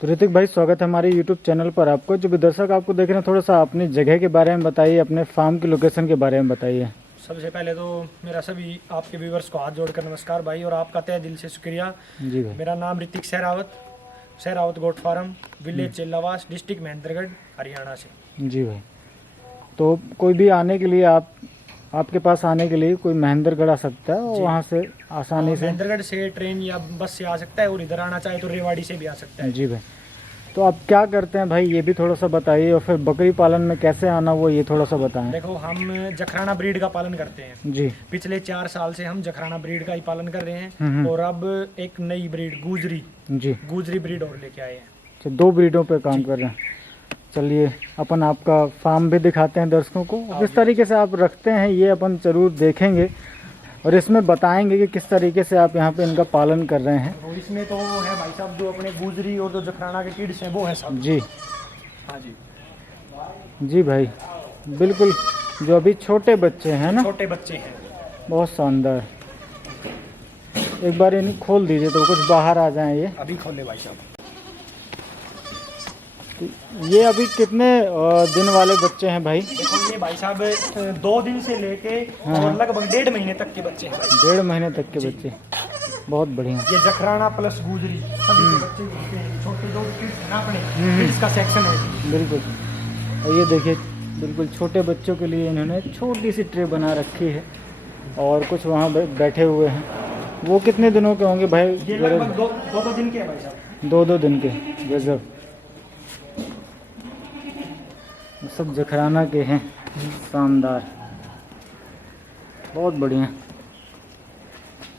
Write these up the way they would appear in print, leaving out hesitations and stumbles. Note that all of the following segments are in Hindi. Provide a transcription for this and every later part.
तो ऋतिक भाई, स्वागत है हमारे YouTube चैनल पर। आपको जो भी दर्शक आपको देख रहे हैं, थोड़ा सा अपनी जगह के बारे में बताइए, अपने फार्म की लोकेशन के बारे में बताइए। सबसे पहले तो मेरा सभी आपके व्यूवर्स को हाथ जोड़कर नमस्कार भाई, और आपका तहे दिल से शुक्रिया। जी भाई। मेरा नाम Hrithik Sehrawat goat farm, village Chellawas, district Mahendragarh, Haryana से। जी भाई। तो कोई भी आने के लिए आपके पास आने के लिए कोई महेंद्रगढ़ आ सकता है और वहाँ से आसानी से महेंद्रगढ़ से ट्रेन या बस से आ सकता है, और इधर आना चाहे तो रेवाड़ी से भी आ सकता है। जी भाई। तो आप क्या करते हैं भाई, ये भी थोड़ा सा बताइए, और फिर बकरी पालन में कैसे आना वो ये थोड़ा सा बताएं। देखो, हम जखराना ब्रीड का पालन करते हैं जी। पिछले 4 साल से हम जखराना ब्रीड का ही पालन कर रहे हैं, और अब एक नई ब्रीड गुजरी ब्रीड और लेके आए हैं। तो 2 ब्रीडों पे काम कर रहे हैं। चलिए, अपन आपका फार्म भी दिखाते हैं दर्शकों को, किस तरीके से आप रखते हैं ये अपन जरूर देखेंगे, और इसमें बताएंगे कि किस तरीके से आप यहाँ पे इनका पालन कर रहे हैं। तो इसमें तो है भाई साहब, जो अपने गुजरी और जो जखराना के किड्स हैं वो है सब। जी। हाँ जी। जी भाई, बिल्कुल। जो अभी छोटे बच्चे हैं ना, छोटे बच्चे हैं। बहुत शानदार। एक बार इन्हें खोल दीजिए तो कुछ बाहर आ जाएं। ये अभी खोले भाई साहब। ये अभी कितने दिन वाले बच्चे हैं भाई? देखो, ये भाई साहब 2 दिन से लेके और लगभग 1.5 महीने तक के बच्चे हैं। 1.5 महीने तक के बच्चे, बहुत बढ़िया। ये जखराना प्लस गुजरी सभी के बच्चे होते हैं। छोटे जो किड्स हैं ना, अपने किड्स का सेक्शन है। बिल्कुल। और ये देखिए, बिल्कुल छोटे बच्चों के लिए इन्होंने छोटी सी ट्रे बना रखी है, और कुछ वहाँ बैठे हुए हैं। वो कितने दिनों के होंगे भाई? ये लगभग 2 दिन के हैं भाई साहब। 2 दिन के। गजब। सब जखराना के हैं। शानदार, बहुत बढ़िया।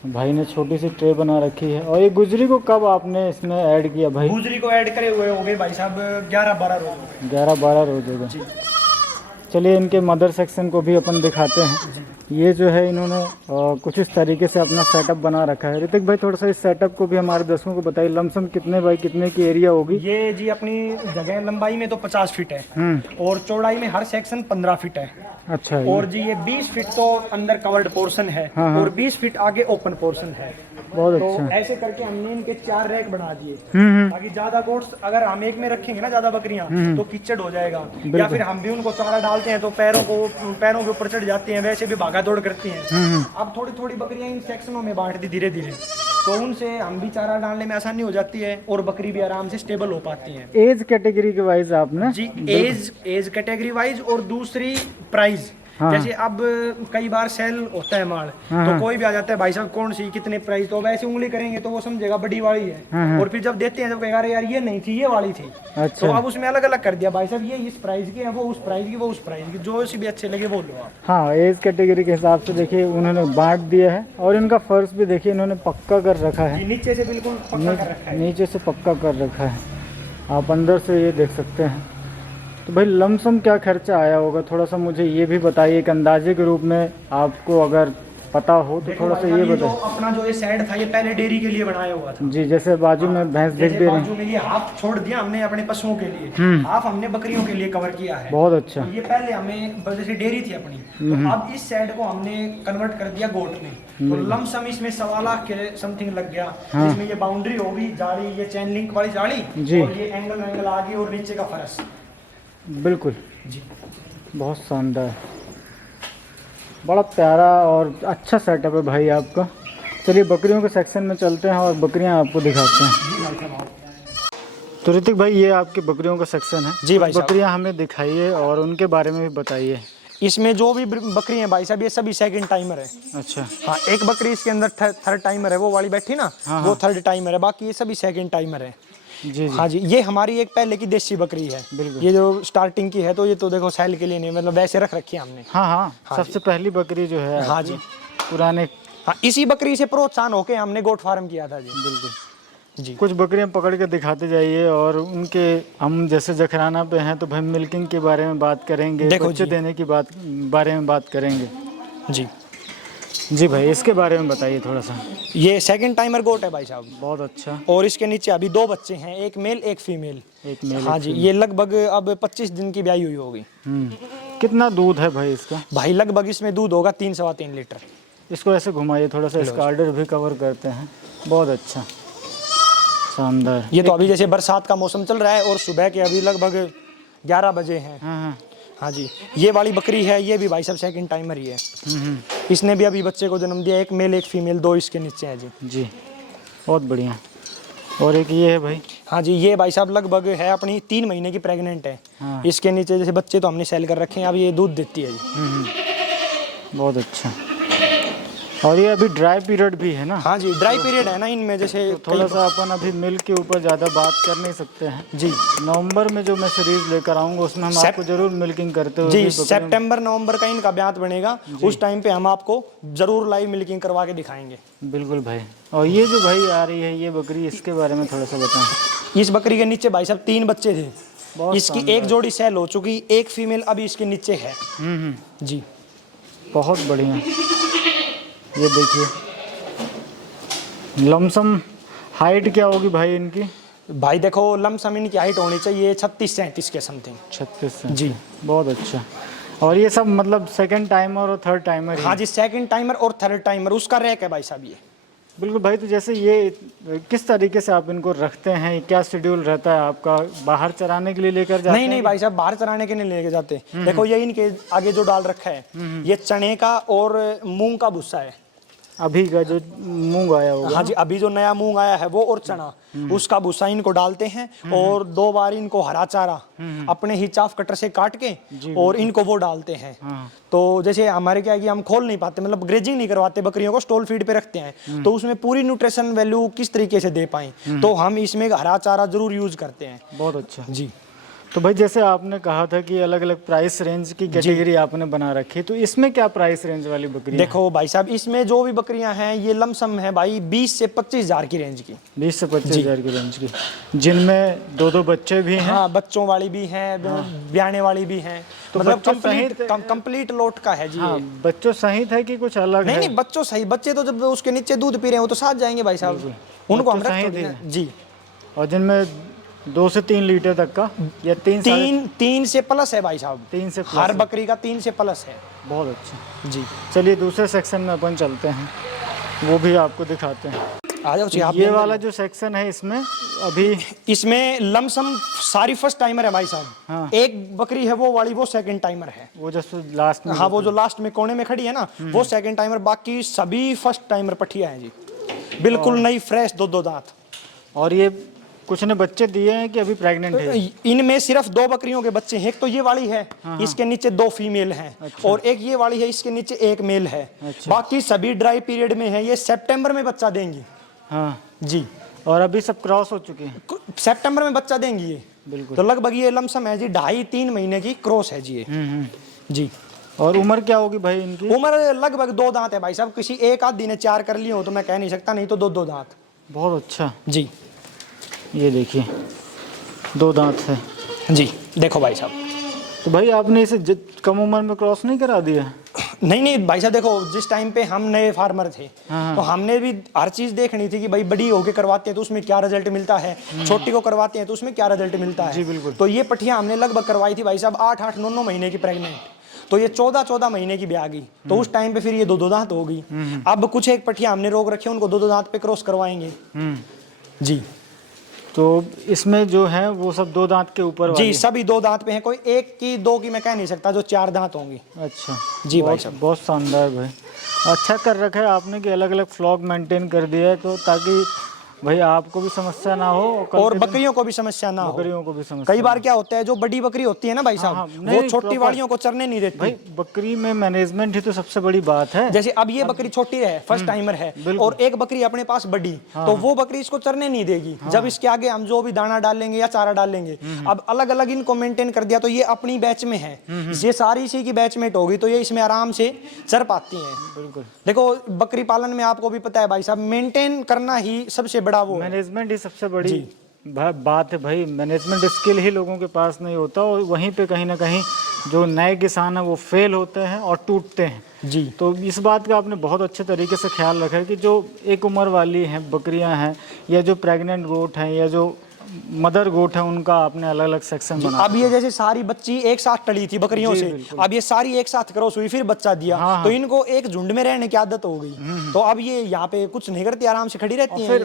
भाई ने छोटी सी ट्रे बना रखी है। और ये गुजरी को कब आपने इसमें ऐड किया भाई? गुजरी को ऐड करे हुए हो गए भाई साहब 11-12 रोज हो गए। 11-12 रोज हो गए। चलिए, इनके मदर सेक्शन को भी अपन दिखाते हैं। ये जो है, इन्होंने कुछ इस तरीके से अपना सेटअप बना रखा है। ऋतिक भाई, थोड़ा सा इस सेटअप को भी हमारे दर्शकों को बताइए। लमसम कितने बाई कितने की एरिया होगी? ये जी अपनी जगह लंबाई में तो 50 फीट है, और चौड़ाई में हर सेक्शन 15 फीट है। अच्छा। और जी ये 20 फीट तो अंदर कवर्ड पोर्शन है। हाँ। और 20 फीट आगे ओपन पोर्शन है। बहुत तो अच्छा। ऐसे करके हमने इनके 4 रैक बना दिए, ताकि ज्यादा गोट्स अगर हम एक में रखेंगे ना, ज्यादा बकरियां, तो कीचड़ हो जाएगा। या फिर हम भी उनको चारा डालते हैं तो पैरों के ऊपर चढ़ जाती हैं, वैसे भी भागा दौड़ करती हैं। अब थोड़ी थोड़ी बकरियां इन सेक्शनों में बांट दी धीरे धीरे, तो उनसे हम भी चारा डालने में आसानी हो जाती है, और बकरी भी आराम से स्टेबल हो पाती है। एज कैटेगरी के वाइज आपने? जी, एज कैटेगरी वाइज, और दूसरी प्राइस। हाँ। जैसे अब कई बार सेल होता है माल, तो कोई भी आ जाता है, भाई साहब कौन सी कितने प्राइस, तो वैसे उंगली करेंगे तो वो समझेगा बड़ी वाली है। और फिर जब देते हैं तो कहेगा अरे यार ये नहीं थी, ये वाली थी। अच्छा। तो अब उसमें अलग अलग कर दिया, भाई साहब ये इस प्राइस की है, वो उस प्राइस की, वो उस प्राइस की, जो सी भी अच्छे लगे वो लो आप। हाँ, एज कैटेगरी के हिसाब से देखिए उन्होंने बांट दिया है। और इनका फर्श भी देखिए इन्होंने पक्का कर रखा है। नीचे से बिल्कुल पक्का कर रखा है। नीचे से पक्का कर रखा है। आप अंदर से ये देख सकते हैं। तो भाई, लमसम क्या खर्चा आया होगा, थोड़ा सा मुझे ये भी बताइए। एक अंदाजे के रूप में आपको अगर पता हो तो थोड़ा सा ये बताइए। अपना जो ये शेड था, ये पहले डेयरी के लिए बनाया हुआ था। जी, जैसे बाजू में भैंस देख भी रहे बाजू में ये हाफ छोड़ दिया हमने अपने पशुओं के लिए, हाफ हमने बकरियों के लिए कवर किया है। बहुत अच्छा। ये पहले हमें जैसे डेयरी थी अपनी, तो अब इस शेड को हमने कन्वर्ट कर दिया गोट में। तो लमसम इसमें 1.25 लाख के समथिंग लग गया। इसमें ये बाउंड्री होगी, जाली, ये चैन लिंक वाली जाली, और ये एंगल आगे और नीचे का फर्श। बिल्कुल जी, बहुत शानदार, बड़ा प्यारा और अच्छा सेटअप है भाई आपका। चलिए, बकरियों के सेक्शन में चलते हैं और बकरियां आपको दिखाते हैं। तो ऋतिक भाई, ये आपकी बकरियों का सेक्शन है। जी भाई साहब। बकरियां हमें दिखाइए और उनके बारे में भी बताइए। इसमें जो भी बकरी है भाई साहब, ये सभी सेकंड टाइमर है। अच्छा। हाँ, एक बकरी इसके अंदर थर्ड टाइमर है, वो वाली बैठी ना। हाँ, वो थर्ड टाइमर है, बाकी ये सभी सेकंड टाइमर है। जी। हाँ जी, ये हमारी एक पहले की देसी बकरी है। ये जो स्टार्टिंग की है, तो ये तो देखो सेल के लिए नहीं, मतलब वैसे रख रखी है हमने। हाँ, सबसे पहली बकरी जो है। हाँ जी, पुराने। हाँ, इसी बकरी से प्रोत्साहन होके हमने गोट फार्म किया था जी। बिल्कुल जी। कुछ बकरियां पकड़ के दिखाते जाइए, और उनके हम जैसे जखराना पे हैं तो भाई मिल्किंग के बारे में बात करेंगे, बच्चे देने की बारे में बात करेंगे। जी भाई, इसके बारे में बताइए थोड़ा सा। ये सेकंड टाइमर गोट है भाई साहब। बहुत अच्छा। और इसके नीचे अभी 2 बच्चे हैं, एक मेल एक फीमेल। हाँ जी, ये लगभग अब 25 दिन की ब्याई हुई होगी। कितना दूध है भाई इसका? भाई लगभग इसमें दूध होगा 3-3.25 लीटर। इसको ऐसे घुमाइए थोड़ा सा, इसका आर्डर भी कवर करते हैं। बहुत अच्छा, शानदार। ये तो अभी जैसे बरसात का मौसम चल रहा है और सुबह के अभी लगभग 11 बजे हैं। हाँ। हाँ जी, ये वाली बकरी है, ये भी भाई साहब सेकंड टाइमर ही है। इसने भी अभी बच्चे को जन्म दिया, एक मेल एक फीमेल, 2 इसके नीचे है जी। जी बहुत बढ़िया। और एक ये है भाई। हाँ जी, ये भाई साहब लगभग है अपनी 3 महीने की प्रेग्नेंट है। हाँ। इसके नीचे जैसे बच्चे तो हमने सेल कर रखे हैं, अब ये दूध देती है जी। बहुत अच्छा। और ये अभी ड्राई पीरियड भी है ना? हाँ जी, ड्राई पीरियड है ना इनमें, जैसे तो थोड़ा सा अपन अभी मिल्क के ऊपर ज़्यादा बात कर नहीं सकते हैं जी। नवंबर में जो मैं सीरीज लेकर आऊँगा उसमें हम आपको जरूर मिल्किंग करते हुए जी, सितंबर नवंबर का इनका ब्यात बनेगा, उस टाइम पे हम आपको जरूर लाइव मिल्किंग करवा के दिखाएंगे। बिल्कुल भाई। और ये जो भाई आ रही है ये बकरी, इसके बारे में थोड़ा सा बताएं। इस बकरी के नीचे भाई साहब 3 बच्चे थे, इसकी एक जोड़ी सेल हो चुकी, एक फीमेल अभी इसके नीचे है। जी बहुत बढ़िया। ये देखिए लमसम हाइट क्या होगी भाई इनकी? भाई देखो लमसम इनकी हाइट होनी चाहिए 36-37 के समथिंग। 36 जी बहुत अच्छा। और ये सब मतलब सेकंड टाइमर और थर्ड टाइमर? हाँ जी, सेकंड टाइमर और थर्ड टाइमर, उसका रैक है भाई साहब ये। बिल्कुल भाई। तो जैसे ये किस तरीके से आप इनको रखते हैं, क्या शेड्यूल रहता है आपका? बाहर चराने के लिए लेकर जाते हैं? नहीं भाई साहब, बाहर चराने के लिए लेके जाते। देखो ये इनके आगे जो डाल रखा है ये चने का और मूंग का भूसा है। अभी का जो मूंग आया होगा? हाँ जी, अभी जो नया मूंग आया है वो और चना, उसका भूसा इनको डालते हैं और 2 बार इनको हरा चारा अपने ही चाफ कटर से काट के और इनको वो डालते हैं। तो जैसे हमारे क्या है कि हम खोल नहीं पाते, मतलब ग्रेजिंग नहीं करवाते बकरियों को, स्टॉल फीड पे रखते हैं, तो उसमें पूरी न्यूट्रिशन वैल्यू किस तरीके से दे पाएं, तो हम इसमें हरा चारा जरूर यूज करते हैं। बहुत अच्छा जी। तो भाई जैसे आपने कहा था कि अलग अलग प्राइस रेंज की कैटेगरी आपने बना रखी, तो इसमें क्या प्राइस रेंज वाली बकरी? देखो भाई साहब, इसमें जो भी बकरियां हैं ये लमसम है भाई 20 से 25 हज़ार की रेंज की। 20 से 25 हज़ार की रेंज की, जिनमें 2-2 बच्चे भी हैं। हाँ, बच्चों वाली भी हैं, ब्याने वाली भी हैं, तो मतलब बच्चों कंप्लीट लोट का है जी। हाँ, बच्चों सहित है कि कुछ अलग है? नहीं, बच्चों सही, बच्चे तो जब उसके नीचे दूध पी रहे हैं वो तो साथ जाएंगे भाई साहब, उनको हम रख जी। और जिनमें 2 से 3 लीटर तक का या 3 से प्लस है भाई साहब, 3 से प्लस हर बकरी का 3 से प्लस है। बहुत अच्छा जी। चलिए दूसरे सेक्शन में अपन चलते हैं, वो भी आपको दिखाते हैं। आ जाओ जी। ये वाला जो सेक्शन है इसमें अभी इसमें लमसम सारी फर्स्ट टाइमर है भाई साहब। हाँ। एक बकरी है वो वाली, वो सेकंड टाइमर है, वो जो लास्ट में। हाँ, वो जो लास्ट में कोने में खड़ी है ना वो सेकंड टाइमर, बाकी सभी फर्स्ट टाइमर पठिया है जी, बिल्कुल नई फ्रेश, 2 दांत। और ये कुछ ने बच्चे दिए हैं कि अभी प्रेग्नेंट है? इनमें सिर्फ 2 बकरियों के बच्चे हैं, एक तो ये वाली है, इसके नीचे 2 फीमेल हैं। अच्छा। और एक ये वाली है, इसके नीचे 1 मेल है। अच्छा। बाकी सभी ड्राई पीरियड में है, ये सितंबर में बच्चा देंगी। हाँ जी। और अभी सब क्रॉस हो चुके हैं? सितंबर में बच्चा देंगी ये। बिल्कुल। तो लगभग ये लमसम है जी 2.5-3 महीने की क्रॉस है जी ये। जी। और उम्र क्या होगी भाई इनकी? उम्र लगभग 2 दांत है भाई साहब, किसी एक आध दिन ने 4 कर लिए हो तो मैं कह नहीं सकता, नहीं तो 2 दांत। बहुत अच्छा जी। ये देखिए 2 दांत है जी। देखो भाई साहब, तो भाई आपने इसे कम उम्र में क्रॉस नहीं करा दिया? नहीं भाई साहब, देखो जिस टाइम पे हम नए फार्मर थे तो हमने भी हर चीज देखनी थी कि भाई बड़ी होके करवाते हैं तो उसमें क्या रिजल्ट मिलता है, छोटी को करवाते हैं तो उसमें क्या रिजल्ट मिलता है। जी बिल्कुल। तो ये पठिया हमने लगभग करवाई थी भाई साहब 8-8, 9-9 महीने की प्रेग्नेंट, तो ये 14-14 महीने की भी आ गई, तो उस टाइम पे फिर ये 2-2 दांत हो गई। अब कुछ एक पठिया हमने रोक रखे, उनको 2-2 दांत पे क्रॉस करवाएंगे जी। तो इसमें जो है वो सब 2 दांत के ऊपर जी, सभी 2 दांत पे हैं, कोई 1 की 2 की मैं कह नहीं सकता, जो 4 दांत होंगी। अच्छा जी भाई साहब, बहुत शानदार भाई, अच्छा कर रखा है आपने कि अलग अलग फ्लॉक मेंटेन कर दिया है, तो ताकि भाई आपको भी समस्या ना हो और बकरियों को भी समस्या ना हो। बकरियों को भी समस्या। कई बार क्या होता है जो बड़ी बकरी होती है ना भाई साहब, वो छोटी वालियों को चरने नहीं देती। भाई बकरी में मैनेजमेंट ही तो सबसे बड़ी बात है। जैसे अब ये बकरी छोटी है, फर्स्ट टाइमर है, और एक बकरी अपने पास बड़ी, तो वो बकरी इसको चरने नहीं देगी। जब इसके आगे हम जो भी दाना डालेंगे या चारा डालेंगे, अब अलग अलग इनको मेंटेन कर दिया तो ये अपनी बैच में है, ये सारी इसी की बैचमेट होगी, तो ये इसमें आराम से चर पाती है। बिल्कुल। देखो बकरी पालन में आपको भी पता है भाई साहब, मेंटेन करना ही सबसे बड़ा वो मैनेजमेंट ही सबसे बड़ी बात है भाई। मैनेजमेंट स्किल ही लोगों के पास नहीं होता, और वहीं पे कहीं ना कहीं जो नए किसान है वो फेल होते हैं और टूटते हैं जी। तो इस बात का आपने बहुत अच्छे तरीके से ख्याल रखा है कि जो एक उम्र वाली हैं बकरियां हैं, या जो प्रेग्नेंट गोट हैं, या जो मदर गोट है, उनका आपने अलग अलग सेक्शन बना। अब ये जैसे सारी बच्ची एक साथ टली थी बकरियों से, अब ये सारी एक साथ क्रॉस हुई, फिर बच्चा दिया। हाँ। तो इनको एक झुंड में रहने की आदत हो गई, तो अब ये यहाँ पे कुछ नहीं करती, आराम से खड़ी रहती है।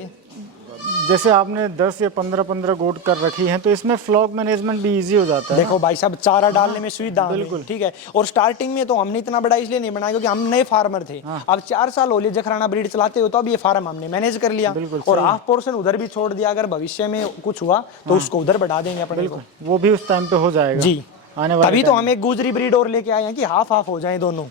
जैसे आपने 10 या 15 गोट कर रखी हैं, तो इसमें फ्लॉक मैनेजमेंट भी इजी हो जाता है। देखो भाई साहब, चारा डालने में सुविधा बिल्कुल ठीक है। और स्टार्टिंग में तो हमने इतना बड़ा इसलिए नहीं बनाया क्योंकि हम नए फार्मर थे। अब 4 साल हो लिए जखराना ब्रीड चलाते हो, तो अब ये फार्म हमने मैनेज कर लिया और हाफ पोर्शन उधर भी छोड़ दिया। अगर भविष्य में कुछ हुआ तो उसको उधर बढ़ा देंगे अपन। बिल्कुल, वो भी उस टाइम पे हो जाएगा जी। आने वाले। तभी तो हम एक गुजरी ब्रीड और लेके आए हैं कि हाफ हाफ हो जाए दोनों।